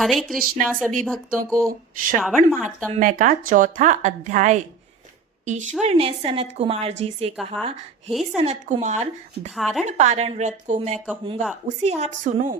हरे कृष्णा सभी भक्तों को। श्रावण महात्म्य का चौथा अध्याय। ईश्वर ने सनत कुमार जी से कहा, हे सनत कुमार, धारण पारण व्रत को मैं कहूंगा, उसे आप सुनो।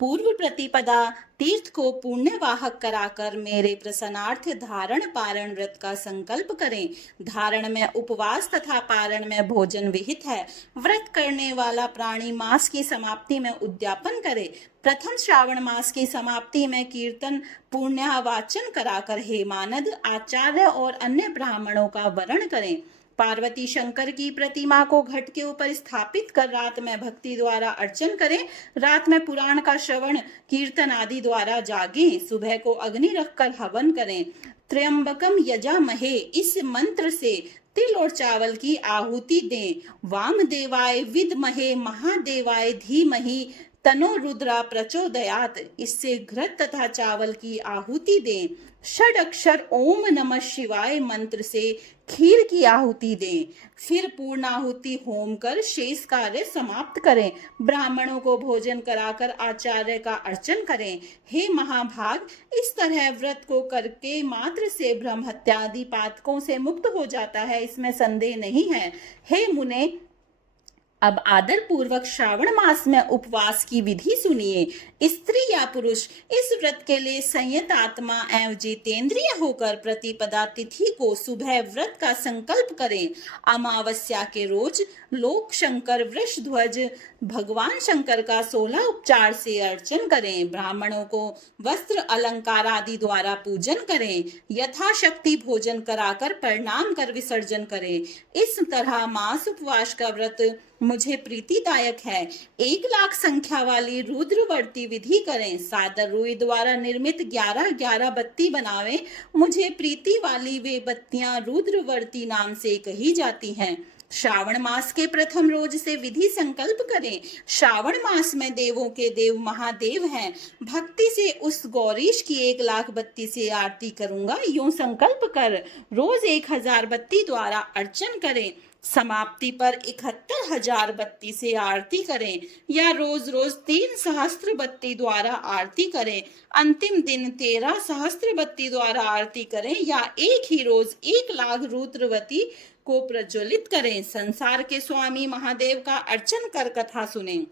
पूर्व प्रतिपदा तीर्थ को पुण्यवाहक कराकर मेरे प्रसन्नार्थ धारण पारण व्रत का संकल्प करें। धारण में उपवास तथा पारण में भोजन विहित है। व्रत करने वाला प्राणी मास की समाप्ति में उद्यापन करे। प्रथम श्रावण मास की समाप्ति में कीर्तन पुण्यावाचन कराकर हे मानद आचार्य और अन्य ब्राह्मणों का वरण करें। पार्वती शंकर की प्रतिमा को घट के ऊपर स्थापित कर रात में भक्ति द्वारा अर्चन करें। रात में पुराण का श्रवण कीर्तन आदि द्वारा जागें। सुबह को अग्नि रखकर हवन करें। त्र्यंबकम यजामहे इस मंत्र से तिल और चावल की आहुति दें। वामदेवाय विद्महे महादेवाय धीमहि तनो रुद्रा प्रचोदयात, इससे घृत तथा चावल की आहुति दें। षड अक्षर ओम नमः शिवाय मंत्र से खीर की आहुति दें। फिर पूर्णाहुति होम कर शेष कार्य समाप्त करें। ब्राह्मणों को भोजन कराकर आचार्य का अर्चन करें। हे महाभाग, इस तरह व्रत को करके मात्र से ब्रह्म हत्या आदि पातकों से मुक्त हो जाता है, इसमें संदेह नहीं है। हे मुने, अब आदर पूर्वक श्रावण मास में उपवास की विधि सुनिए। स्त्री या पुरुष इस व्रत के लिए संयत आत्मा एवं जितेंद्रिय होकर प्रतिपदा तिथि को सुबह व्रत का संकल्प करें। अमावस्या के रोज लोक शंकर वृषध्वज भगवान शंकर का 16 उपचार से अर्चन करें। ब्राह्मणों को वस्त्र अलंकार आदि द्वारा पूजन करें। यथाशक्ति भोजन कराकर प्रणाम कर विसर्जन करें। इस तरह मास उपवास का व्रत मुझे प्रीतिदायक है। 1,00,000 संख्या वाली रुद्रवर्ती विधि करें। सादर रुई द्वारा निर्मित 11 बत्ती बनावें। मुझे प्रीति वाली वे बत्तियां रुद्रवर्ती नाम से कही जाती हैं। श्रावण मास के प्रथम रोज से विधि संकल्प करें। श्रावण मास में देवों के देव महादेव हैं। भक्ति से उस गौरीश की 1,00,000 बत्ती से आरती करूंगा, यूं संकल्प कर रोज 1,000 बत्ती द्वारा अर्चन करें। समाप्ति पर 71,000 बत्ती से आरती करें या रोज रोज 3 सहस्त्र बत्ती द्वारा आरती करें। अंतिम दिन 13 सहस्त्र बत्ती द्वारा आरती करें या एक ही रोज 1,00,000 रुद्रवती को प्रज्वलित करें। संसार के स्वामी महादेव का अर्चन कर कथा सुनें।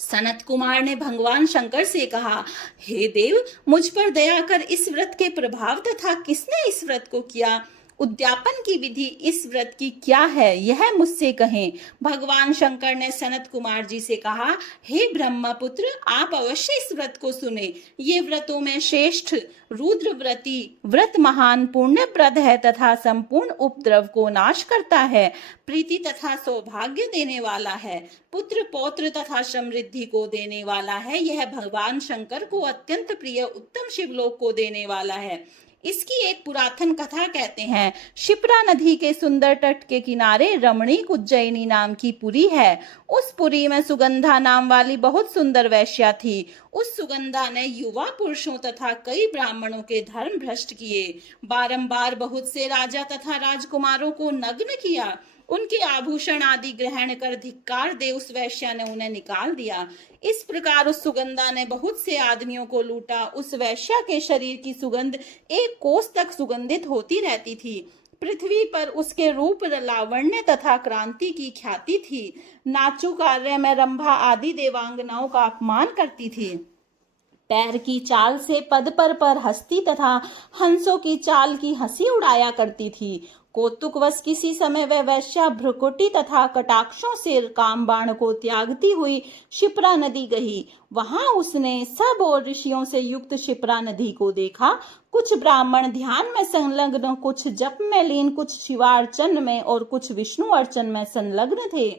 सनत कुमार ने भगवान शंकर से कहा, हे देव, मुझ पर दया कर इस व्रत के प्रभाव तथा किसने इस व्रत को किया, उद्यापन की विधि इस व्रत की क्या है, यह मुझसे कहें। भगवान शंकर ने सनत कुमार जी से कहा, हे ब्रह्मपुत्र, आप अवश्य इस व्रत को सुने। ये व्रतों में श्रेष्ठ रुद्रव्रती व्रत महान पुण्यप्रद है तथा संपूर्ण उपद्रव को नाश करता है, प्रीति तथा सौभाग्य देने वाला है, पुत्र पौत्र तथा समृद्धि को देने वाला है। यह भगवान शंकर को अत्यंत प्रिय उत्तम शिवलोक को देने वाला है। इसकी एक पुरातन कथा कहते हैं। शिप्रा नदी के सुंदर तट के किनारे रमणीक उज्जैनी नाम की पुरी है। उस पुरी में सुगंधा नाम वाली बहुत सुंदर वैश्या थी। उस सुगंधा ने युवा पुरुषों तथा कई ब्राह्मणों के धर्म भ्रष्ट किए। बारंबार बहुत से राजा तथा राजकुमारों को नग्न किया। उनके आभूषण आदि ग्रहण कर धिक्कार दे उस वैश्या ने उन्हें निकाल दिया। इस प्रकार उस सुगंधा ने बहुत से आदमियों को लूटा। उस वैश्या के शरीर की सुगंध 1 कोस तक सुगंधित होती रहती थी। पृथ्वी पर उसके रूप लावण्य तथा क्रांति की ख्याति थी। नाचू कार्य में रंभा आदि देवांगनाओं का अपमान करती थी। पैर की चाल से पद पर हंसती तथा हंसों की चाल की हंसी उड़ाया करती थी। कौतुकवश किसी समय वह वैश्या भ्रुकुटी तथा कटाक्षों से कामबाण को त्यागती हुई शिप्रा नदी गई। वहां उसने सब और ऋषियों से युक्त शिप्रा नदी को देखा। कुछ ब्राह्मण ध्यान में संलग्न, कुछ जप में लीन, कुछ शिवार्चन में और कुछ विष्णु अर्चन में संलग्न थे।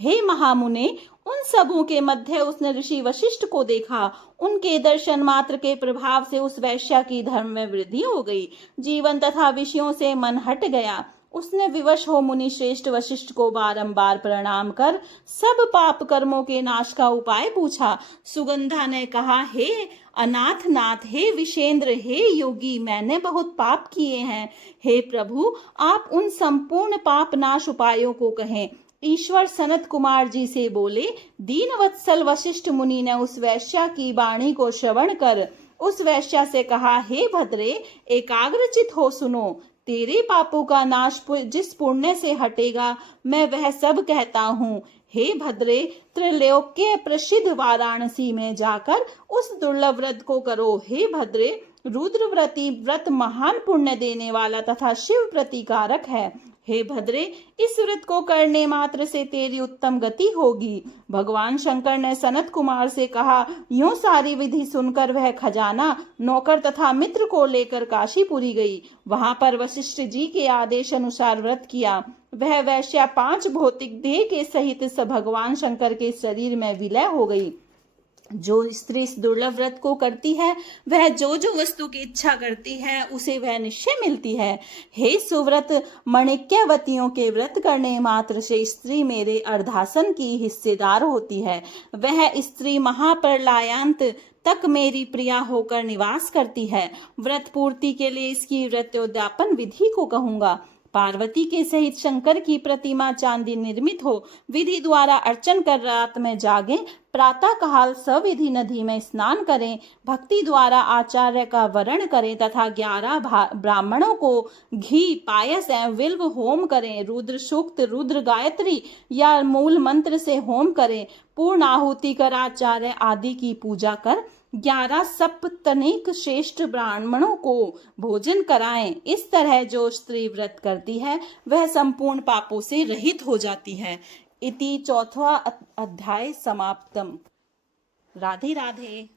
हे महामुने, उन सबों के मध्य उसने ऋषि वशिष्ठ को देखा। उनके दर्शन मात्र के प्रभाव से उस वैश्या की धर्म में वृद्धि हो गई। जीवन तथा विषयों से मन हट गया। उसने विवश हो मुनि श्रेष्ठ वशिष्ठ को बारंबार प्रणाम कर सब पाप कर्मों के नाश का उपाय पूछा। सुगंधा ने कहा, हे अनाथ नाथ, हे विशेंद्र, हे योगी, मैंने बहुत पाप किए हैं। हे प्रभु, आप उन संपूर्ण पाप नाश उपायों को कहें। ईश्वर सनत कुमार जी से बोले, दीन वत्सल वशिष्ठ मुनि ने उस वैश्या की वाणी को श्रवण कर उस वैश्या से कहा, हे भद्रे, एकाग्रचित हो सुनो। तेरे पापों का नाश जिस पुण्य से हटेगा मैं वह सब कहता हूँ। हे भद्रे, त्रैलोक्य प्रसिद्ध वाराणसी में जाकर उस दुर्लभ व्रत को करो। हे भद्रे, रुद्रव्रती व्रत महान पुण्य देने वाला तथा शिव प्रतिकारक है। हे भद्रे, इस व्रत को करने मात्र से तेरी उत्तम गति होगी। भगवान शंकर ने सनत कुमार से कहा। यूं सारी विधि सुनकर वह खजाना, नौकर तथा मित्र को लेकर काशीपुरी गई। वहां पर वशिष्ठ जी के आदेश अनुसार व्रत किया। वह वैश्या 5 भौतिक देह के सहित भगवान शंकर के शरीर में विलय हो गई। जो स्त्री इस दुर्लभ व्रत को करती है वह जो जो वस्तु की इच्छा करती है उसे वह निश्चय मिलती है। हे सुव्रत, मणिक्यवतियों के व्रत करने मात्र से स्त्री मेरे अर्धासन की हिस्सेदार होती है। वह स्त्री महाप्रलयांत तक मेरी प्रिया होकर निवास करती है। व्रत पूर्ति के लिए इसकी व्रतोद्यापन विधि को कहूंगा। पार्वती के सहित शंकर की प्रतिमा चांदी निर्मित हो, विधि द्वारा अर्चन कर रात में जागे, प्रातः काल सविधि नदी में स्नान करें, भक्ति द्वारा आचार्य का वरण करें तथा 11 ब्राह्मणों को घी, पायस एवं बिल्व होम करें। रुद्र सूक्त, रुद्र गायत्री या मूल मंत्र से होम करें। पूर्ण आहुति कर आचार्य आदि की पूजा कर 11 सप्तनिक श्रेष्ठ ब्राह्मणों को भोजन कराएं। इस तरह जो स्त्री व्रत करती है वह संपूर्ण पापों से रहित हो जाती है। इति 4वां अध्याय समाप्तम। राधे राधे।